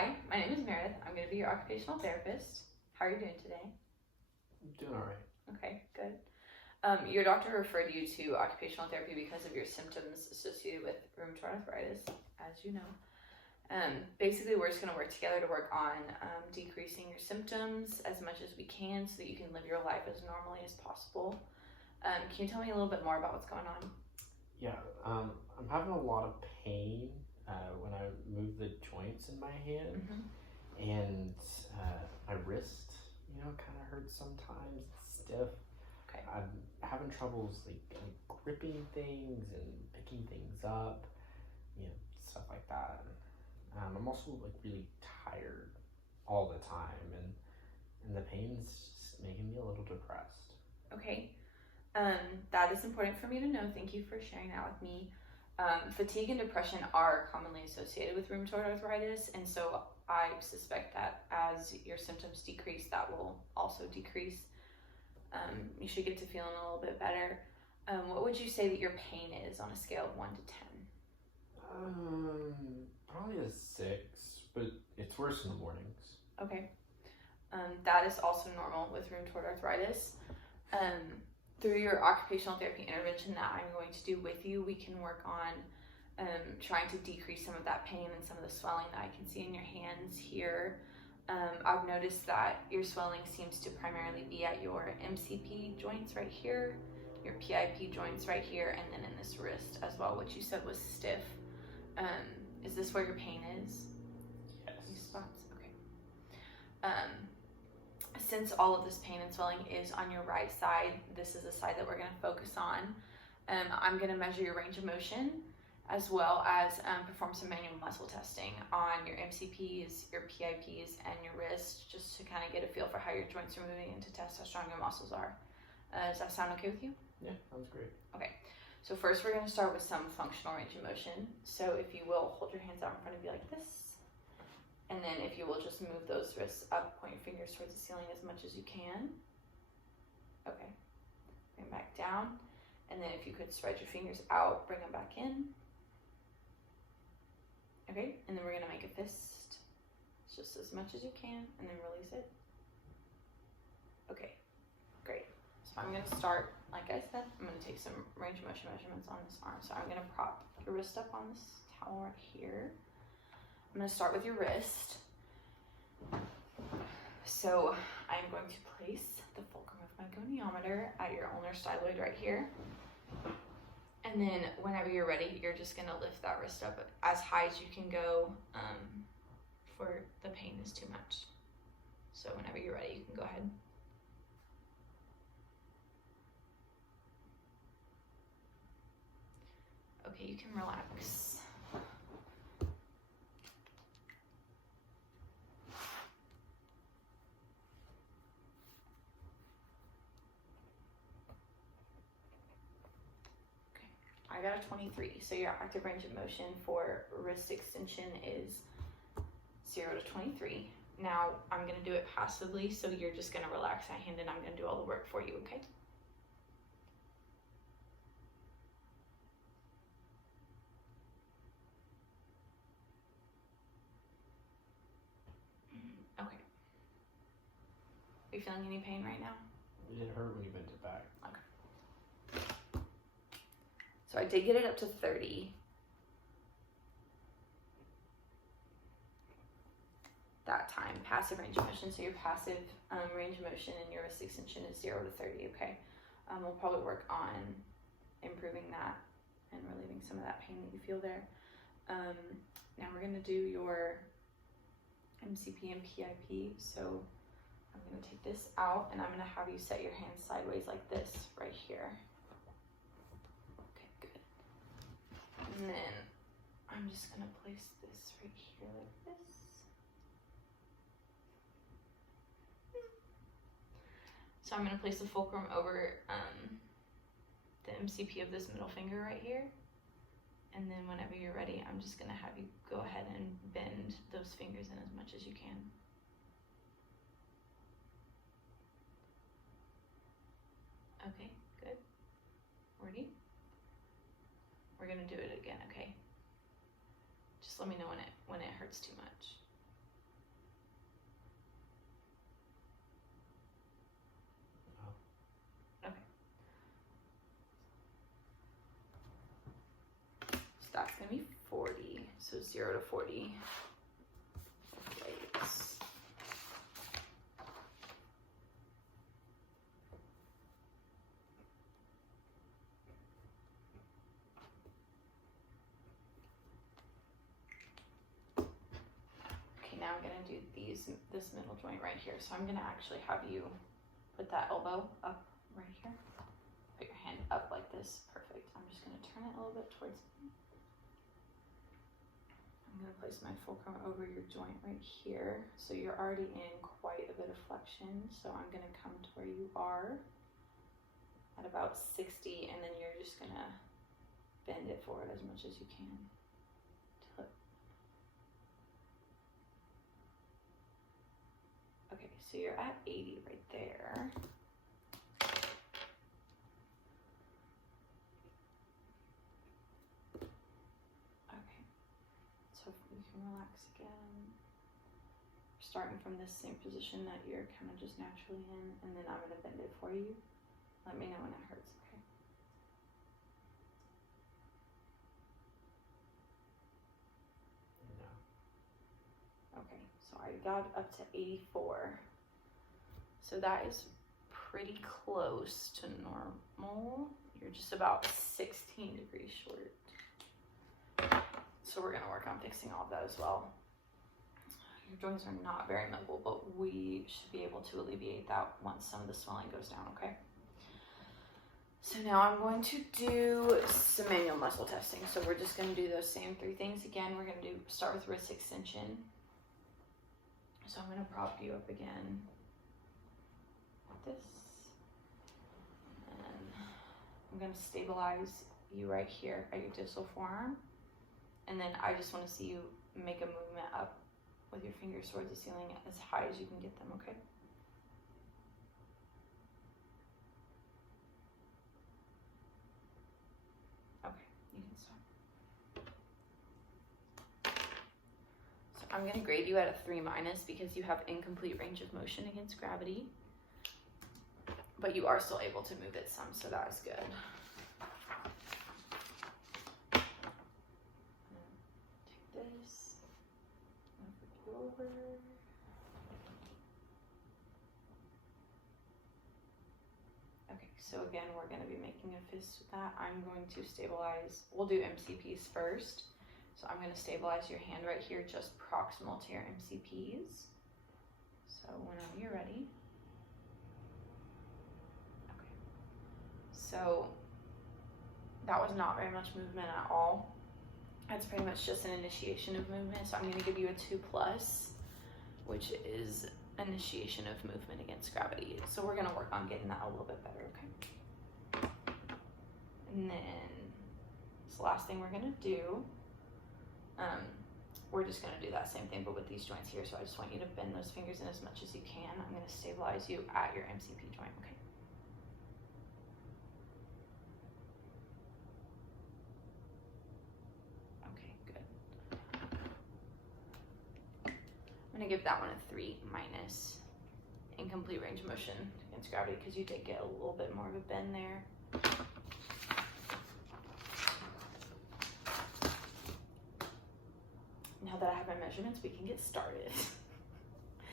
Hi, my name is Meredith. I'm going to be your occupational therapist. How are you doing today? I'm doing all right. Okay, good. Your doctor referred you to occupational therapy because of your symptoms associated with rheumatoid arthritis, as you know. Basically, we're just going to work together to work on decreasing your symptoms as much as we can so that you can live your life as normally as possible. Can you tell me a little bit more about what's going on? Yeah, I'm having a lot of pain when I move the joints in my hand, and my wrist, kind of hurts sometimes. It's stiff. Okay. I'm having troubles like gripping things and picking things up, stuff like that. I'm also like really tired all the time, and the pain's just making me a little depressed. Okay. That is important for me to know. Thank you for sharing that with me. Fatigue and depression are commonly associated with rheumatoid arthritis, and so I suspect that as your symptoms decrease, that will also decrease. You should get to feeling a little bit better. What would you say that your pain is on a scale of 1 to 10? Probably a 6, but it's worse in the mornings. Okay. That is also normal with rheumatoid arthritis. Through your occupational therapy intervention that I'm going to do with you, we can work on trying to decrease some of that pain and some of the swelling that I can see in your hands here. I've noticed that your swelling seems to primarily be at your MCP joints right here, your PIP joints right here, and then in this wrist as well, which you said was stiff. Is this where your pain is? Yes. These spots? Okay. Since all of this pain and swelling is on your right side, this is the side that we're going to focus on. I'm going to measure your range of motion as well as perform some manual muscle testing on your MCPs, your PIPs, and your wrist, just to kind of get a feel for how your joints are moving and to test how strong your muscles are. Does that sound okay with you? Yeah, sounds great. Okay, so first we're going to start with some functional range of motion. So if you will, hold your hands out in front of you like this. And then if you will just move those wrists up, point your fingers towards the ceiling as much as you can. Okay, bring back down. And then if you could spread your fingers out, bring them back in. Okay, and then we're gonna make a fist, just as much as you can, and then release it. Okay, great. So I'm gonna start, like I said, I'm gonna take some range of motion measurements on this arm. So I'm gonna prop your wrist up on this towel right here. I'm going to start with your wrist. So I'm going to place the fulcrum of my goniometer at your ulnar styloid right here. And then whenever you're ready, you're just going to lift that wrist up as high as you can go, for the pain is too much. So whenever you're ready, you can go ahead. Okay, you can relax. I got a 23, so your active range of motion for wrist extension is 0 to 23. Now I'm going to do it passively, so you're just going to relax that hand and I'm going to do all the work for you, okay? Okay. Are you feeling any pain right now? It hurt when you bent it back. Okay. So I did get it up to 30. That time, passive range of motion. So your passive range of motion and your wrist extension is 0 to 30, okay? We'll probably work on improving that and relieving some of that pain that you feel there. Now we're gonna do your MCP and PIP. So I'm gonna take this out and I'm gonna have you set your hands sideways like this right here. And then I'm just going to place this right here like this. So I'm going to place the fulcrum over the MCP of this middle finger right here. And then whenever you're ready, I'm just going to have you go ahead and bend those fingers in as much as you can. Okay, good. Ready? We're gonna do it again, okay? Just let me know when it hurts too much. that's gonna be 40. So 0 to 40. Weights. Okay, now I'm gonna do this middle joint right here. So I'm gonna actually have you put that elbow up right here. Put your hand up like this. Perfect. I'm just gonna turn it a little bit towards me. I'm gonna place my fulcrum over your joint right here. So you're already in quite a bit of flexion. So I'm gonna come to where you are at about 60, and then you're just gonna bend it forward as much as you can. Okay, so you're at 80 right there. Okay, so you can relax again. Starting from this same position that you're kind of just naturally in, and then I'm gonna bend it for you. Let me know when it hurts, okay? Okay, so I got up to 84. So that is pretty close to normal. You're just about 16 degrees short. So we're gonna work on fixing all of that as well. Your joints are not very mobile, but we should be able to alleviate that once some of the swelling goes down, okay? So now I'm going to do some manual muscle testing. So we're just gonna do those same 3 things. Again, we're gonna start with wrist extension. So I'm gonna prop you up again like this. And I'm gonna stabilize you right here at your distal forearm. And then I just wanna see you make a movement up with your fingers towards the ceiling as high as you can get them, okay? Okay, you can stop. So I'm gonna grade you at a 3- because you have incomplete range of motion against gravity, but you are still able to move it some, so that is good. Take this, flip you over. Okay, so again, we're gonna be making a fist with that. I'm going to stabilize, we'll do MCPs first. So I'm gonna stabilize your hand right here, just proximal to your MCPs. So whenever you're ready. Okay. So that was not very much movement at all. That's pretty much just an initiation of movement. So I'm gonna give you a 2+, which is initiation of movement against gravity. So we're gonna work on getting that a little bit better, okay? And then this last thing we're gonna do, we're just gonna do that same thing, but with these joints here. So I just want you to bend those fingers in as much as you can. I'm gonna stabilize you at your MCP joint, okay? Okay, good. I'm gonna give that one a 3-, incomplete range of motion against gravity, because you did get a little bit more of a bend there. Now that I have my measurements, we can get started.